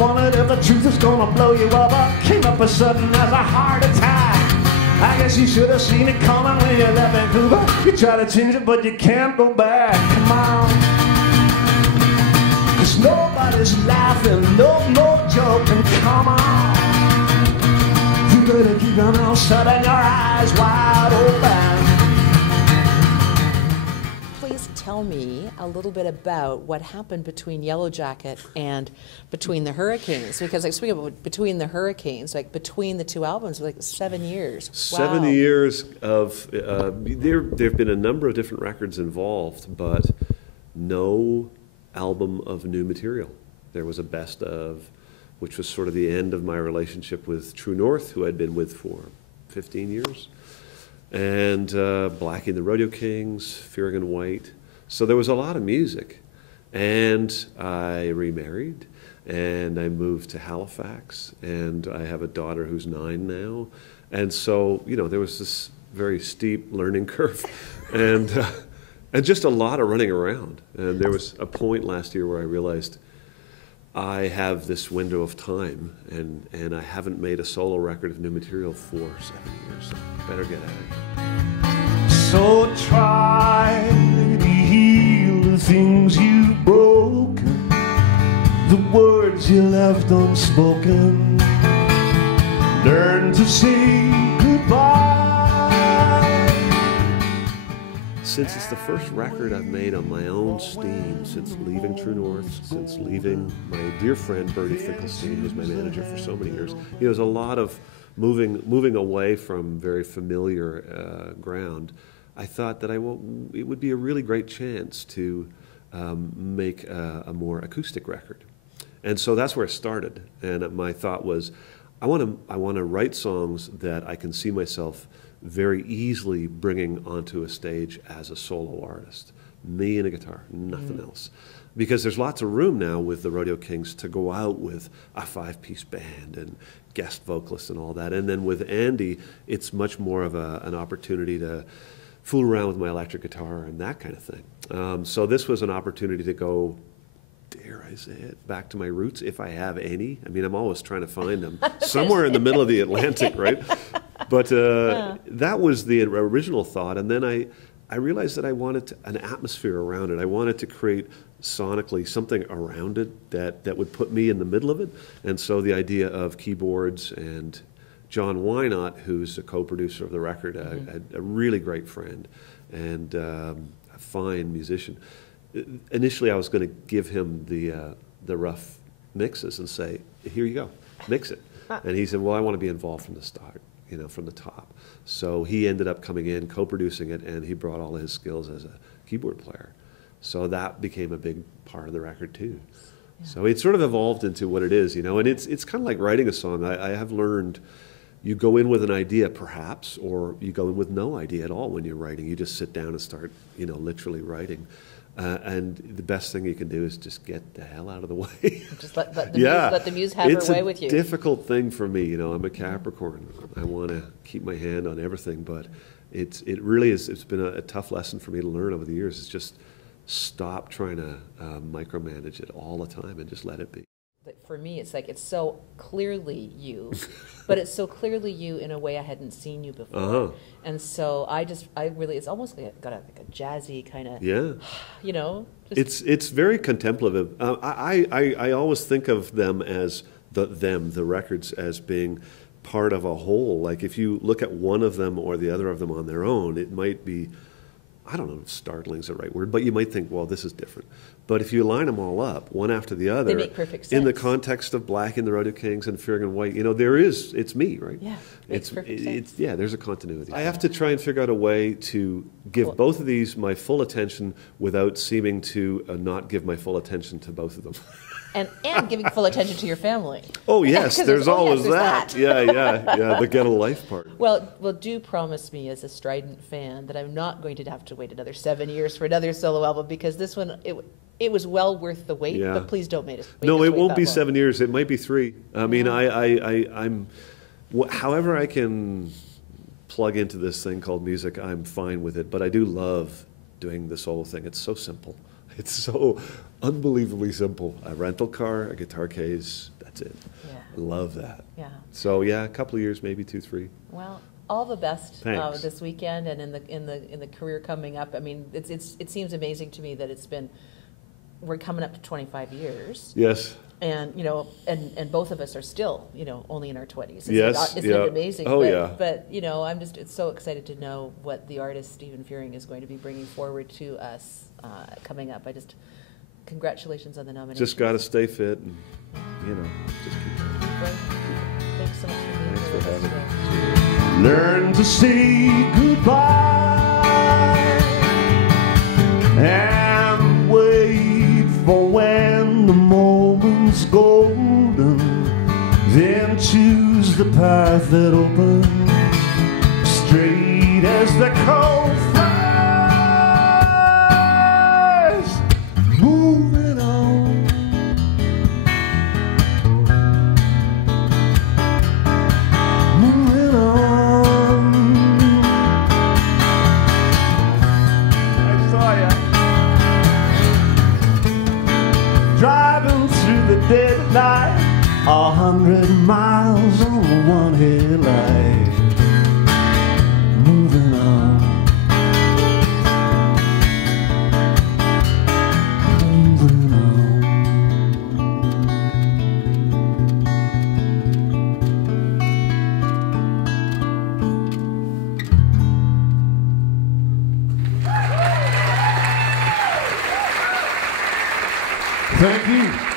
wondered if the truth was gonna blow you up. I came up as sudden as a heart attack. I guess you should have seen it coming when you left Vancouver. You try to change it, but you can't go back. Come on. 'Cause nobody's laughing, no more joking. Come on. You better keep your mouth shut and your eyes wide open. Tell me a little bit about what happened between Yellow Jacket and Between the Hurricanes, because like speaking about Between the Hurricanes, like between the two albums, like 7 years. 7 years of there've been a number of different records involved, but no album of new material. There was a best of, which was sort of the end of my relationship with True North, who I'd been with for 15 years, and Blackie and the Rodeo Kings, Fearing and White. So there was a lot of music, and I remarried, and I moved to Halifax, and I have a daughter who's 9 now, and so, you know, there was this very steep learning curve, and just a lot of running around. And there was a point last year where I realized I have this window of time, and I haven't made a solo record of new material for 7 years, so better get at it. So try to heal the things you've broken, the words you left unspoken. Learn to say goodbye. Since it's the first record I've made on my own steam, since leaving True North, since leaving my dear friend Bertie Finkelstein, who was my manager for so many years, you know, there's a lot of moving away from very familiar ground. I thought that it would be a really great chance to make a more acoustic record. And so that's where it started. And my thought was, I want to write songs that I can see myself very easily bringing onto a stage as a solo artist. Me and a guitar, nothing else. Because there's lots of room now with the Rodeo Kings to go out with a 5-piece band and guest vocalists and all that. And then with Andy, it's much more of an opportunity to fool around with my electric guitar and that kind of thing. So this was an opportunity to go, dare I say it, back to my roots, if I have any. I mean, I'm always trying to find them. Somewhere in the middle of the Atlantic, right? But that was the original thought. And then I realized that I wanted an atmosphere around it. I wanted to create sonically something around it that would put me in the middle of it. And so the idea of keyboards and John Wynot, who's a co-producer of the record, a really great friend and a fine musician. Initially, I was going to give him the rough mixes and say, "Here you go, mix it." And he said, "Well, I want to be involved from the start, you know, from the top." So he ended up coming in, co-producing it, and he brought all his skills as a keyboard player. So that became a big part of the record too. Yeah. So it sort of evolved into what it is, you know. And it's kind of like writing a song. I have learned. You go in with an idea, perhaps, or you go in with no idea at all when you're writing. You just sit down and start, you know, literally writing. And the best thing you can do is just get the hell out of the way. Just let the muse have her way with you. It's a difficult thing for me, you know. I'm a Capricorn. I want to keep my hand on everything, but it really is. It's been a tough lesson for me to learn over the years. It's just stop trying to micromanage it all the time and just let it be. For me, it's like it's so clearly you, but it's so clearly you in a way I hadn't seen you before. And so I really, it's almost like got like a jazzy kind of, you know. It's very contemplative. I always think of them as the records as being part of a whole. Like if you look at one of them or the other of them on their own, it might be, I don't know if startling is the right word, but you might think, well, this is different. But if you line them all up, one after the other, they make perfect sense. In the context of Blackie and the Rodeo Kings and Fearing and White, you know, it's me, right? Yeah, makes perfect sense. There's a continuity. I have to try and figure out a way to give both of these my full attention without seeming to not give my full attention to both of them. And giving full attention to your family. Oh yes, there's always that. Yeah, the get a life part. Well, do promise me as a strident fan that I'm not going to have to wait another 7 years for another solo album, because this one, it was well worth the wait, but please don't make us wait. No, it won't be 7 years. It might be 3. I mean, I'm however I can plug into this thing called music, I'm fine with it. But I do love doing the solo thing. It's so simple. It's so unbelievably simple. A rental car, a guitar case, that's it. Yeah. Love that. Yeah. So yeah, a couple of years, maybe 2, 3. Well, all the best Thanks. this weekend and in the career coming up. I mean, it seems amazing to me that we're coming up to 25 years. Yes. And and both of us are still only in our 20s. Yes. Isn't it amazing? Oh, yeah. But it's so excited to know what the artist Stephen Fearing is going to be bringing forward to us coming up. Congratulations on the nomination. Just got to stay fit and just keep going. Thanks so much for being Thanks here for with us having today. me. Learn to say goodbye and wait for when the moment's golden. Then choose the path that opens straight as the cold flies. Moving on. Moving on. I saw ya driving through the dead of night, 100 miles on the one headlight. Moving on. Moving on. Thank you.